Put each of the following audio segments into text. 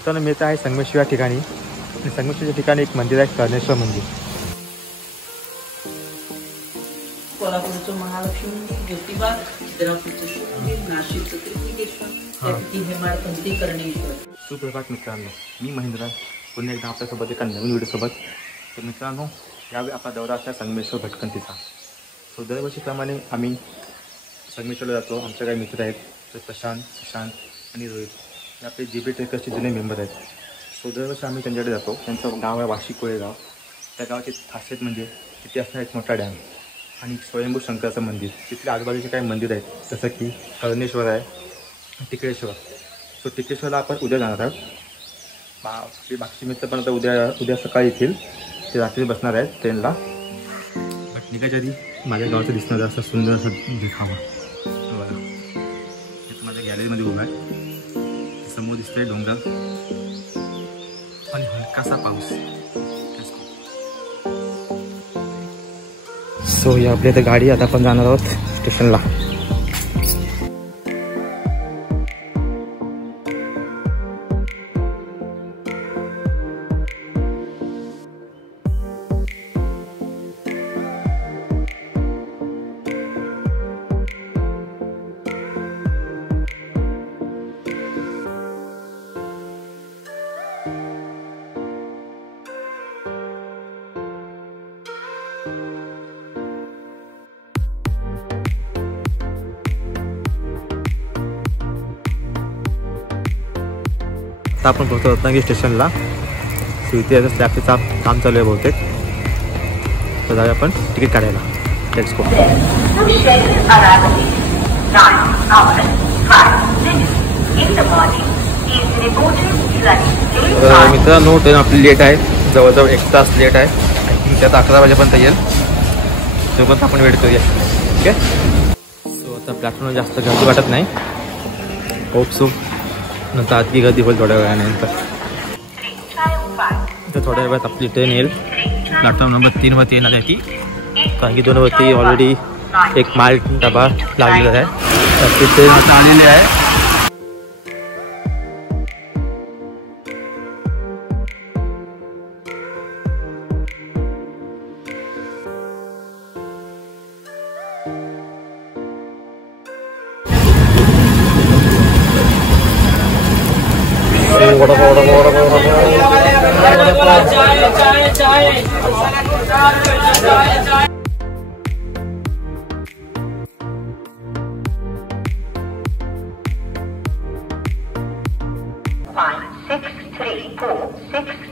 मित्रांनो मी तर आहे संगमेश्वर या ठिकाणी आणि संगमेश्वरच्या ठिकाणी एक मंदिर आहे कर्णेश्वर मंदिर. कोल्हापूरचं महालक्ष्मी मंदिर, ज्योतिबा, चित्रापूरचं शिवमंदिर, नाशिकचं त्र्यंबकेश्वर, त्यापैकी हेमाडपंथी कर्णेश्वर. सुप्रभात मित्रांनो, मी महेंद्र पुन्हा एकदा आपल्यासोबत एका नवीन व्हिडिओसोबत. तर मित्रांनो यावेळी आपला दौरा असला संगमेश्वर भटकंतीचा. सो दरवर्षीप्रमाणे आम्ही संगमेश्वरला जातो. आमचे काही मित्र आहेत तर प्रशांत, सुशांत आणि रोहित हे आपले GB ट्रेकर्सचे जुने मेंबर आहेत. सो दरवर्षी आम्ही त्यांच्याकडे जातो. त्यांचं गाव आहे वाशी कोळेगाव. त्या गावाची खासियत म्हणजे तिथे असणारा एक मोठा डॅम आणि स्वयंभू शंकराचं मंदिर. तिथले आजूबाजूचे काही मंदिर आहेत जसं की कर्णेश्वर आहे, टिकळेश्वर. सो टिकळेश्वरला आपण उद्या जाणार आहोत. आपले बाकीचे मित्र पण आता उद्या सकाळी येतील. ते रात्री बसणार आहेत ट्रेनला. बट निघायच्या आधी माझ्या गावाचं दिसणार असं सुंदर असं देखावा बघा. हे माझ्या गॅलरीमध्ये उभा आहे. समोर दिसतंय डोंगर आणि हलकासा पाऊस. सो ही आपली इथे गाडी. आता आपण जाणार आहोत स्टेशनला. आता आपण पोहोचतो रत्नागिरी स्टेशनला. सो इथे आता स्लॅबचे काम चालू आहे बहुतेक. तर जाऊया आपण तिकीट काढायला. Let's go. मित्रांनो ट्रेन आपली लेट आहे. जवळजवळ 1 तास लेट आहे. त्यात 11 वाजेपर्यंत येईल. तोपर्यंत आपण वेट करूया. ठीक आहे. सो आता प्लॅटफॉर्मवर जास्त गर्दी वाटत नाही. होप सो नंतर आतली गर्दी होईल थोड्या वेळानंतर. तर थोड्या वेळात आपली ट्रेन येईल. प्लॅटफॉर्म नंबर 3 वरती येणार आहे ती. कारण की 2 वरती ऑलरेडी एक माल डबा लागलेला आहे. आपली ट्रेन आता आलेली आहे.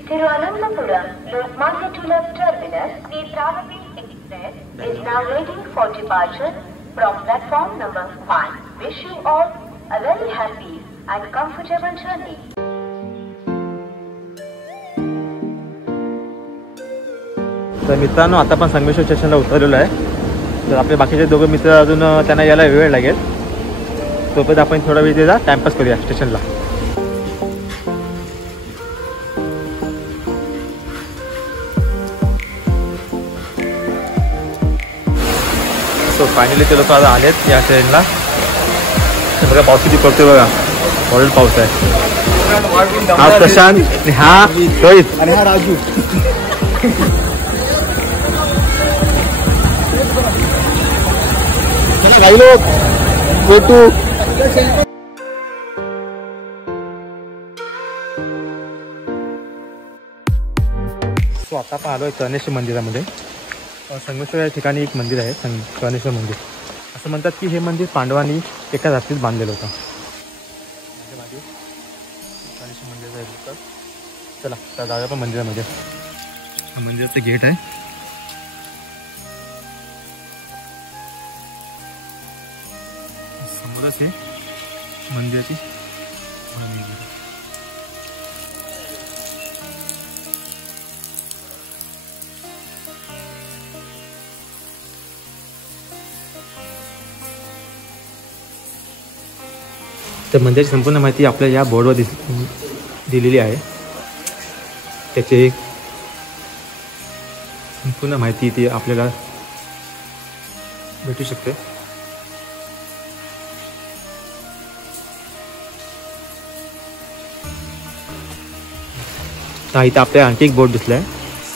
Thiruvananthapuram Lokmanya Tilak Terminus Netravathi Express is now waiting for departure from platform number 1. Wish you all a very happy and comfortable journey. तर मित्रांनो आता आपण संगमेश्वर स्टेशनला उतरलेलो आहे. तर आपले बाकीचे दोघं मित्र अजून त्यांना यायला वेळ लागेल. तोपर्यंत आपण थोडा वेळ त्याचा टाइमपास करूया स्टेशनला. सो फायनली ते लोक आता आलेत या ट्रेनला. बघा पाऊस किती पडतोय बघा. ऑलरेडी पाऊस आहे. हा प्रशांत, हा रोहित आणि हा राजू. काही लोक भेटू. सो आता आपण आलो आहे कर्णेश्वर मंदिरामध्ये. संगमेश्वर या ठिकाणी एक मंदिर आहे कर्णेश्वर मंदिर. असं म्हणतात की हे मंदिर पांडवांनी एका रात्रीत बांधलेलं होतं. कर्णेश्वर मंदिर आहे. चला तर जाऊया आपण मंदिरामध्ये. मंदिराचं गेट आहे. समोरच आहे मंदिराची. तर मंदिराची संपूर्ण माहिती आपल्या या बोर्डवर दिलेली आहे. त्याचे संपूर्ण माहिती ती आपल्याला भेटू शकते. हा इथं आपल्याला आणखी एक बोर्ड दिसलाय.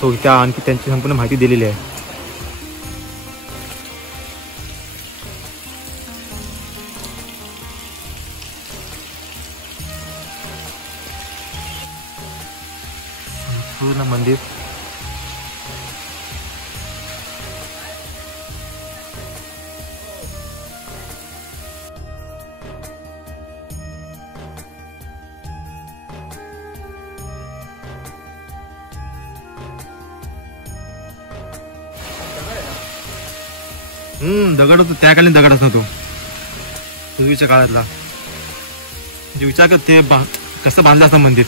सो इथं आणखी त्यांची संपूर्ण माहिती दिलेली आहे. पूर्ण मंदिर दगड होतो त्या काळी दगडच नव्हतो पूर्वीच्या काळातला. म्हणजे विचार कर ते कसं बांधलं असतं मंदिर.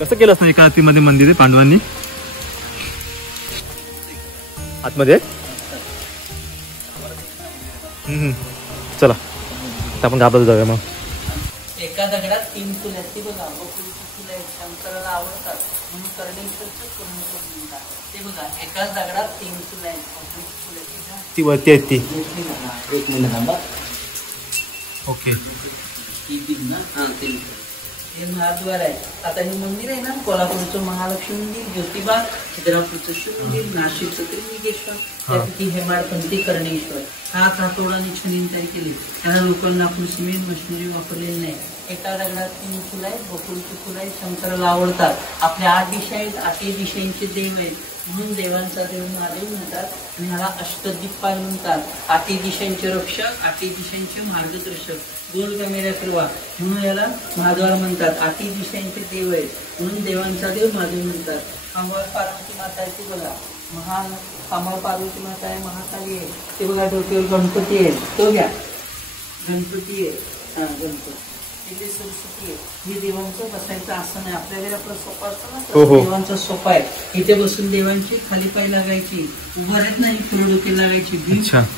कसं केलं असतं एका आतमध्ये मंदिर आहे पांडवांनी आतमध्ये. चला आता आपण गावाला जाऊया मग. एका दगडात 3 फुले आहेत ती बघा. बकुळीची फुलं आहेत, शंकराला आवडतात म्हणून कर्णेश्वरचं कर्णेश्वर म्हणतात. ते बघा एकाच दगडात 3 फुलं आहेत. बकुळीची फुलं ती वरती आहेत ती. एक मिनिट थांबा. ओके हे महाद्वार आहे. आता हे मंदिर आहे ना, कोल्हापूरचं महालक्ष्मी मंदिर, ज्योतिबा, खिद्रापूरचं शिवमंदिर, नाशिकचं त्रिलिंगेश्वर, त्यापैकी हेमाडपंथी कर्णेश्वर. हा कातोडाने छानीन तयार केली. त्याला लोकांना आपण सिमेंट मशिनरी वापरलेली नाही. एका दगडात 3 फुलं आहेत. बकुळीची फुलं आहेत, शंकराला आवडतात. आपल्या 8 दिशा आहेत, 8 दिशांचे देव आहेत म्हणून देवांचा देव महादेव म्हणतात. आणि ह्याला अष्टदिक्पाल म्हणतात. 8 दिशांचे रक्षक, 8 दिशांचे मार्गदर्शक. गोल कॅमेरा फिरवा म्हणून याला महाद्वार म्हणतात. 8 दिशांचे देव आहेत म्हणून देवांचा देव महादेव म्हणतात. कांबळ पार्वती माता आहे ती बघा. कांबळ पार्वती माता आहे, महाकाली आहे. ते बघा डोक्यावर गणपती आहे, तो घ्या गणपती आहे. हा गणपती. इथे सरस्वती आहे. हे देवांचं बसायचं आसन आहे. आपल्या वेळेला आपला सोपा असतो ना, देवांचा सोपा आहे. इथे बसून देवांची खाली पाय लागायची. उभा राहत नाही, पुढे डोके लागायची.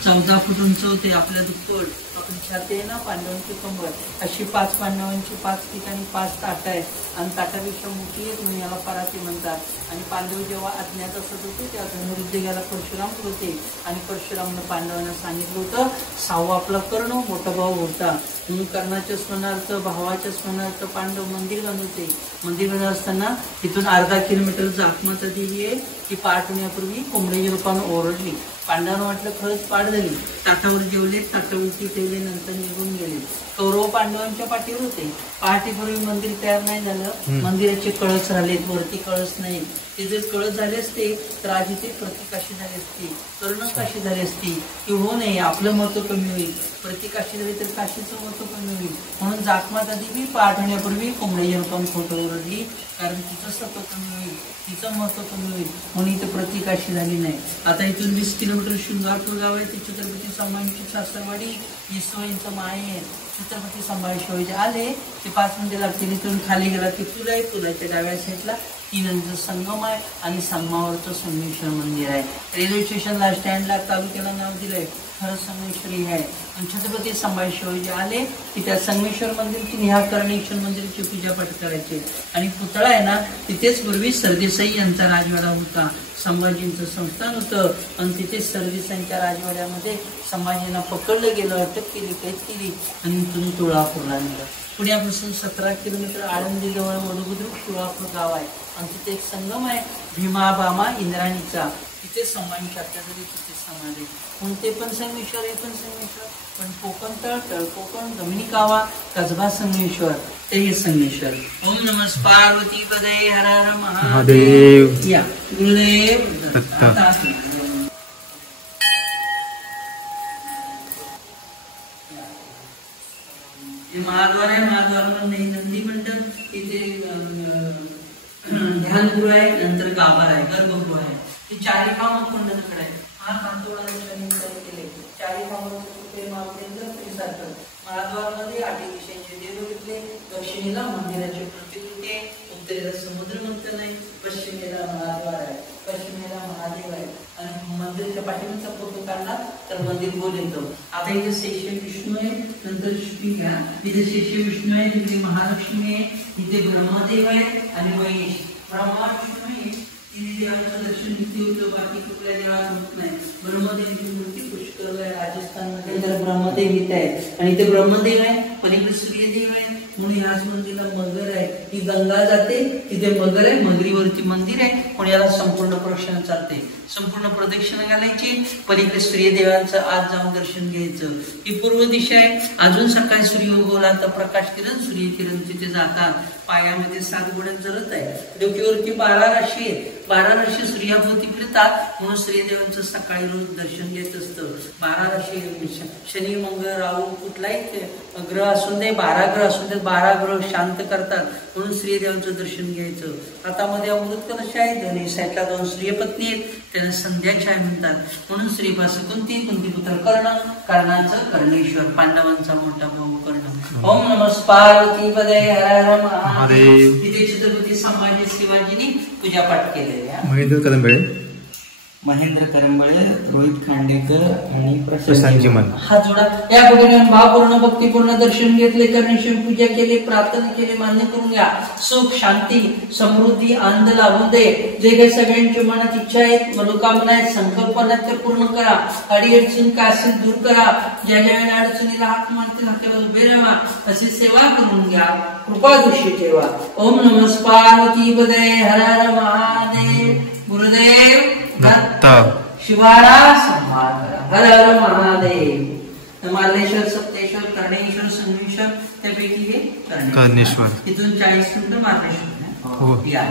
14 फूट उंच होते, आपल्या दुप्पट. आपण छाती आहे ना पांडवांची कंबर. अशी 5 पांडवांची 5 ठिकाणी 5 ताटं आहेत. आणि ताटापेक्षा मोठी आहेत म्हणून याला पराती म्हणतात. आणि पांडव जेव्हा अज्ञात असत होते तेव्हा धनुर्विद्या गेला परशुराम होते. आणि परशुरामनं पांडवांना सांगितलं होतं 6वा आपला कर्ण मोठा भाऊ होता म्हणून कर्णाच्या स्मरणार्थ, भावाच्या स्मरणार्थ पांडव मंदिर बांधवते. मंदिर बांधत असताना तिथून अर्धा किलोमीटर जाखमाता देवी आहे. ती पाठ होण्यापूर्वी कोंबड्याच्या रूपानं ओरडली. पांडवांना वाटलं खरंच पाठ झाली. ताटावर जेवले, ताटावरती ठेवले, नंतर निघून गेले. कौरव पांडवांच्या पाठीवर होते. पहाटेपूर्वी मंदिर तयार नाही झालं. मंदिराचे कळस राहिलेत, वरती कळस नाही. ते जर कळस झाले असते तर आधी ते प्रतिकाशी झाले असते, कर्णकाशी झाली असती. की हो नाही आपलं महत्व कमी होईल. प्रतिकाशी झाली तर काशीचं महत्व कमी होईल. म्हणून जाखमाता देवी पाठ होण्यापूर्वी कोंबड्याच्या रूपाने फोटो ओरडली. कारण तिचं सत्व कमी होईल, तिचं महत्व कमी होईल म्हणून इथं प्रतिकाशी झाली नाही. आता इथून 20 किलोमीटर शृंगारपूर गाव आहे. ते छत्रपती संभाजीची सासरवाडी, येसवाईंचं माय आहे. छत्रपती संभाजी शिवाजी आले ते 5 मिनिटे लागतील. इथून खाली गेला की पुल आहे. पुलाच्या डाव्या साईडला 3 नदीचा संगम आहे आणि संगमावरचं संगमेश्वर मंदिर आहे. रेल्वे स्टेशनला, स्टँडला, तालुक्याला नाव दिलंय खरं संगमेश्वरी आहे. आणि छत्रपती संभाजी शिवाजी आले की त्या संगमेश्वर मंदिर ह्या कर्णेश्वर मंदिराची पूजापाठ करायचे. आणि पुतळा आहे ना, तिथेच पूर्वी सरदेसाई यांचा राजवाडा होता. संभाजींचं संस्थान होतं आणि तिथे सरदेसाईंच्या राजवाड्यामध्ये संभाजींना पकडलं गेलं, अटक केली, कैद केली आणि इथून तुळापूरला नेलं. पुण्यापासून 17 किलोमीटर आळंदीजवळ वडबुद्रुक तुळापूर गाव आहे. आणि तिथे एक संगम आहे भीमा, बामा, इंद्राणीचा. तिथे संभाजी शास्त्रासाठी तिथे समाधी. म्हणून ते पण संगमेश्वर, हे पण संगमेश्वर. पण कोकण तळ कोकण, जमिनी कावा, कसबा संगमेश्वर, ते हे संगमेश्वर. ओम नमः पार्वती पदे हर हर महादेव. या गुरुदेव महाद्वार आहे. महाद्वारामध्ये नंदी मंडप, तिथे ध्यानगृह आहे, नंतर गाभारा आहे, गर्भगृह आहे. ते 4 काम अखंड दगड आहे. हा कांतोळाने केले 4 कामांचं सारखं. महाद्वारमध्ये 8 दिशांचे देव घेतले. दक्षिणेला मंदिराचे प्रतिकृती आहे, उत्तरेला समुद्र मंथन आहे, पश्चिमेला महाद्वार आहे, पश्चिमेला महादेव आहे. आणि मंदिराच्या पाठीमागचा फोटो काढला तर मंदिर गोल येतं. आता इथे शेष विष्णू आहे, नंतर श्रुती घ्या. तिथे शेष विष्णू आहे, तिथे महालक्ष्मी आहे, तिथे ब्रह्मदेव आहे आणि महेश. ब्रह्मा विष्णू आहे, तिने देवाचं दर्शन इथे होतं, बाकी कुठल्या देवाला होत नाही. ब्रह्मदेवीची मूर्ती पुष्कर आहे राजस्थानमध्ये, तर ब्रह्मदेवीत आहे आणि ते ब्रह्मदेव आहे, पलीकडे सूर्यदेव आहे. म्हणून याच मंदिरला मगर आहे. ही गंगा जाते, तिथे मगर आहे, मगरीवरती मंदिर आहे. म्हणून याला संपूर्ण प्रदक्षिणा चालते. संपूर्ण प्रदक्षिणा घालायची, पलीकडे सूर्यदेवांचं आज जाऊन दर्शन घ्यायचं. ही पूर्व दिशा आहे. अजून सकाळी सूर्य उगवला तर प्रकाश किरण, सूर्यकिरण तिथे जातात. पायामध्ये 7 घोड्यांचं रथ आहे. डोक्यावरती 12 राशी आहेत. 12 राशी सूर्याभोवती फिरतात. म्हणून सूर्यदेवांचं सकाळी रोज दर्शन घेत असतं. 12 राशी शनी, मंगळ, राहू कुठलाही ग्रह असून दे, 12 ग्रह असून दे, 12 ग्रह शांत करतात. म्हणून सूर्यदेवांचं दर्शन घ्यायचं. हातामध्ये अमृत कलश आहे. दोन्ही साईडला 2 सूर्यपत्नी आहेत. त्यांना संध्याछाय म्हणतात. म्हणून श्रीपास कुंती, कुंतीपुत्र कर्ण, कर्णाचं कर्णेश्वर, पांडवांचा मोठा भाऊ कर्ण. ओम नमः पार्वती पदे हर हर महादेव. तिथे छत्रपती संभाजी शिवाजींनी पूजापाठ केलेले आहे. महेंद्र करंबळे, रोहित खांडेकर आणि प्रशांत मन. हा जोडा. या भगिनीने भावपूर्ण भक्तीपूर्ण दर्शन घेतले, कर्णेश्वर पूजा केली, प्रार्थना केली. मान्य करून घ्या. सुख, शांती, समृद्धी, आनंद लाभून दे. जे काही सगळ्यांच्या मनात इच्छा आहेत, मनोकामना आहेत, संकल्पना आहेत, ते पूर्ण करा. अडीअडचण काय असेल दूर करा. ज्या ज्या वेळेला अडचणीला हात मारतील हातावर उभे राहा. अशी सेवा करून घ्या. कृपा दृष्टी ठेवा. ओम नमः पार्वती पदे हर हर महादेव. गुरुदेव दत्त. शिवाला संहार. हर हर महादेव. मार्लेश्वर, सप्तेश्वर, कर्णेश्वर, संगमेश्वर, त्यापैकी हे कर्णेश्वर. इथून 40 मिनिटं मार्लेश्वर या.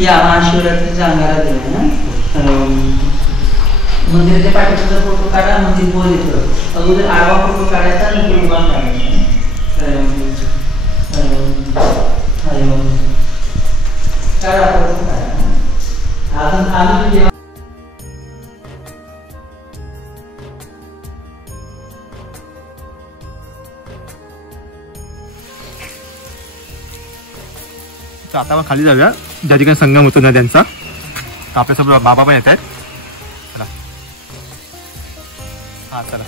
या महाशिवरात्रीच्या अंगारात मंदिराच्या पाठीचा फोटो काढा. मंदिर बोल येतो. अगोदर आडवा फोटो काढायचा आणि उभा काढायचा. काढा फोटो काढा. अजून आता खाली जाऊया, ज्या ठिकाणी संगम होतो नद्यांचा. आपल्यासोबत बाबा पण येत आहेत. चला. हा चला.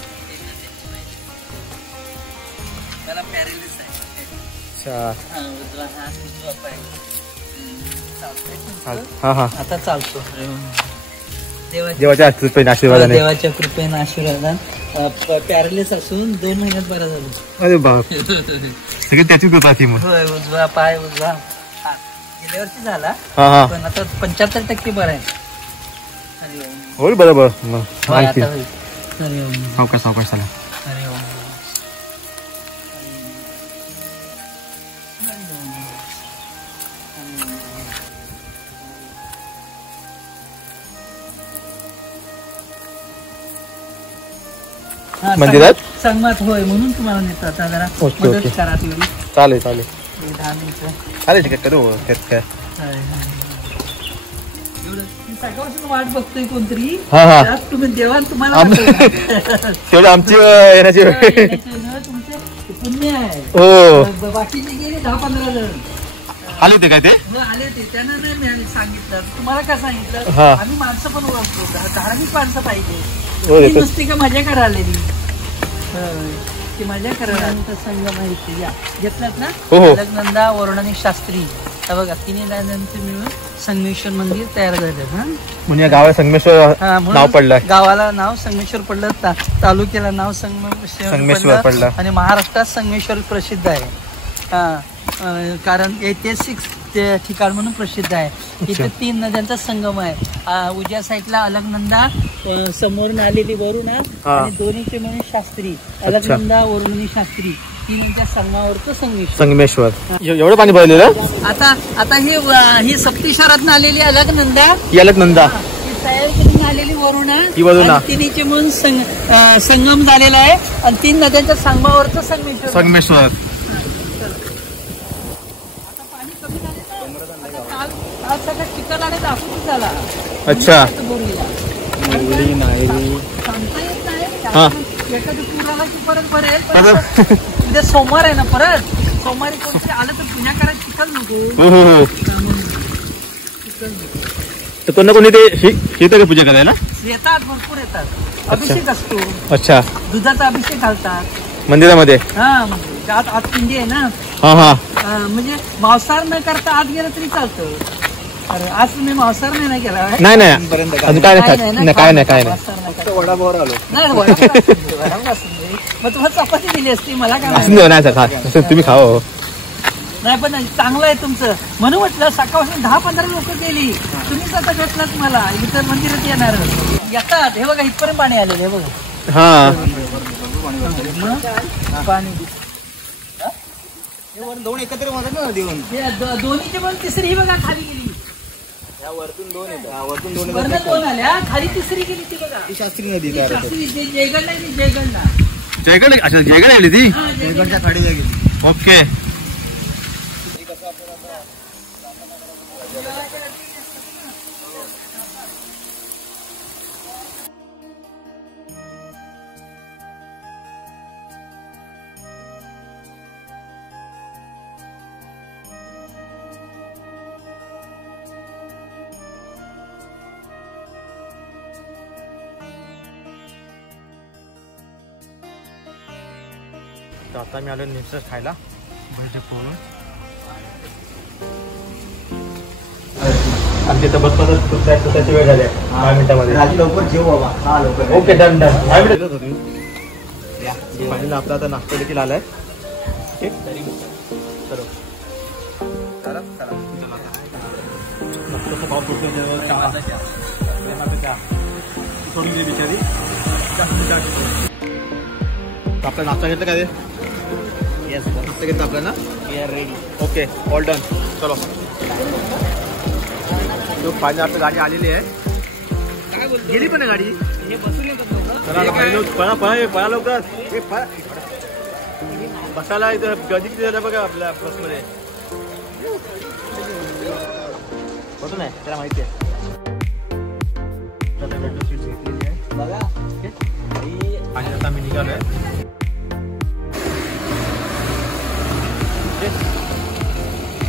हा हा. आता चालतो. देवाच्या आशीर्वादाने. देवाच्या कृपेने आशीर्वादान पॅरालिस असून 2 महिन्यात बरं झालं. अरे बाप. सगळे त्याची कृपा ती. मग होय. उजवा पाय, उजवा गेल्या वर्षी झाला, पण आता 75% बरं आहे. होईल बरोबर. सावकाश सावकाश चला. मंदिरात संगमात. होय, म्हणून तुम्हाला नेतो आता. जरा मदत करा तेवढी. चालेल चालेल 10 मिनिटं. चालेल. ठीक आहे, करू. काय सकाळपासून वाट बघतोय कोणतरी. तुम्ही देवा तुम्हाला तेवढं आमची येण्याची तुमचे पुण्य आहे. हो. बाकीचे गेले 10-15 जण आले होते. काय ते आले होते. त्यांना नाही मी सांगितलं. तुम्हाला काय सांगितलं. आम्ही माणसं पण ओळखतो. धार्मिक माणसं पाहिजे. नुसती का मजा करायला आलेली. की माझ्या करणांचा संगम आहे इथे. या घेतलात ना, हो, हो. अलकनंदा, वरुण आणि शास्त्री हे बघा तिन्ही नद्यांचे मिळून संगमेश्वर मंदिर तयार झालं. हा म्हणजे या गावाला संगमेश्वर हा, म्हणून नाव पडलंय. गावाला नाव संगमेश्वर पडलं, तालुक्याला नाव संगमेश्वर पडलं. आणि महाराष्ट्रात संगमेश्वर प्रसिद्ध आहे. कारण ऐतिहासिक ते ठिकाण म्हणून प्रसिद्ध आहे. इथे 3 नद्यांचा संगम आहे. उजव्या साईडला अलकनंदा, समोरून आलेली वरुणा आणि दोन्हीचे म्हणून शास्त्री. अलकनंदा, वरुण आणि शास्त्री तीनच्या संगमावरचं संगमेश्वर. एवढं पाणी भरलेलं. आता ही सप्तेश्वरातून आलेली अलकनंदा, अलकनंदा ही तयार करून आलेली वरुणा, ही वरुणा. आणि तिन्हीचे म्हणून संगम झालेला आहे आणि 3 नद्यांच्या संगमावरचं संगमेश्वर. काल सगळं चिखल आणि दाखवून झाला. अच्छा. सांगता येत नाही. एखादी पूर आला की परत भरेल. उद्या सोमवार आहे ना, परत सोमवारी कोणतरी आलं तर पुण्या करायला चिखल नको. तर कोण कोणी ते येतं का पूजा करायला? येतात, भरपूर येतात. अभिषेक असतो. अच्छा. दुधाचा अभिषेक घालतात मंदिरामध्ये. आत पिंडी आहे ना. म्हणजे मांसाहार न करता आत गेलं तरी चालतं. अरे आज तुम्ही मांसाहार नाही केला? नाही काय नाही. वडापावर आलो नाही. मग तुम्हाला चपाती दिली असती, मला काय नाही. तुम्ही खाओ. नाही पण चांगलं आहे तुमचं, म्हणून म्हटलं सकाळपासून 10-15 लोक गेली, तुम्हीच आता भेटलात मला. इथं मंदिरात येणार येतात. हे बघा इथपर्यंत पाणी आलेलं आहे बघा. पाणी दोन एकत्र दोन्हीची पण तिसरी ही बघा खाली गेली. वरतून दोन वरनं 2 आल्या, खाली तिसरी गेली ती बघा. शास्त्री नदी जयगडला जयगड आली ती. जयगडच्या खाडीला गेली. ओके. आता मी आलो निश्चित खायला भजी पोळून. आमची तर बस त्याची वेळ झाली 5 मिनिटामध्ये. लवकर जेव बाबा. हा लवकर. Okay done. फायनल आपला आता नाश्ता देखील आलाय. बिचारी आपला नाश्ता घेतला का रे? येस नाश्ता घेतला आपला ना. We are ready. Okay all done. चलो. फायनल आपली गाडी आलेली आहे. गेली पण गाडी. पळा लवकर. बसायला इथं गर्दी किती झालं बघा आपल्या बसमध्ये. होतं नाही त्याला माहिती आहे. सीट घेतलेली आहे बघा. आणि आता आम्ही निघालोय.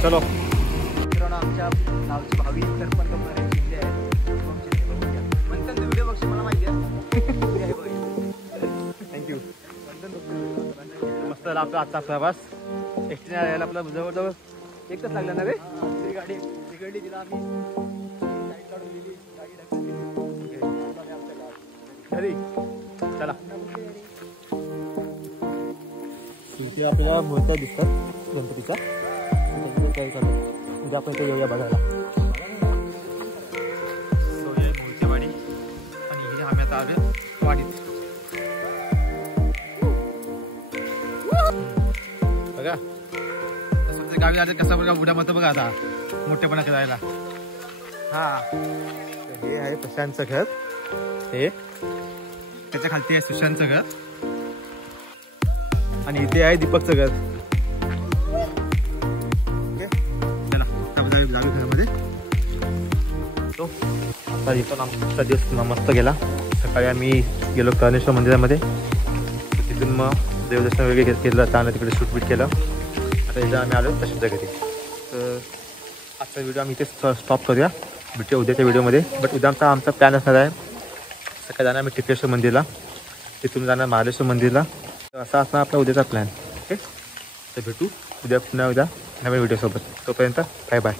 चलो. मित्रांनो आमच्या गावचे भावी सरपंच शिंदे आहेत. म्हणतात व्हिडिओ बघ मला माहिती आहे. थँक्यू. मस्त आपला आजचा प्रवास. एसटीने यायला आपला जवळजवळ 1 तास लागला ना रे. गाडी तिकडली तिला आम्ही साईड काढून दिली. गाडी घरी चला. इथे आपल्याला मूर्त्या दिसतात गणपतीचा. काही चालू म्हणजे आपण इथे येऊया बघायला. सो हे मूर्तीवाडी आणि इथे आम्ही आता आलो वाडीत. बघा तसं गावी आलं कसा बघा उड्या म्हणतो बघा आता मोठेपणा करायला. हे आहे प्रशांतचं घर. हे त्याच्या खालती आहे सुशांतचं घर आणि इथे आहे दीपकचं घर. चला जाऊ घरामध्ये. तो आता इथून आमचा दिवस मस्त गेला. सकाळी आम्ही गेलो कर्णेश्वर मंदिरामध्ये. तिथून मग देवदर्शन वगैरे केलं. त्यानं तिकडे शूटबीट केलं. आता इथं आम्ही आलो तशाच्या घरी. तर आजचा व्हिडिओ आम्ही इथे स्टॉप करूया. भेटूया उद्याच्या व्हिडिओमध्ये. बट उद्या आमचा प्लॅन असणार आहे सकाळी जाणार आम्ही टिपेश्वर मंदिरला. तिथून जाणार महादेश्वर मंदिरला. असा असणार आपला उद्याचा प्लॅन. ओके, तर भेटू उद्या पुन्हा नवीन व्हिडिओसोबत. तोपर्यंत बाय बाय.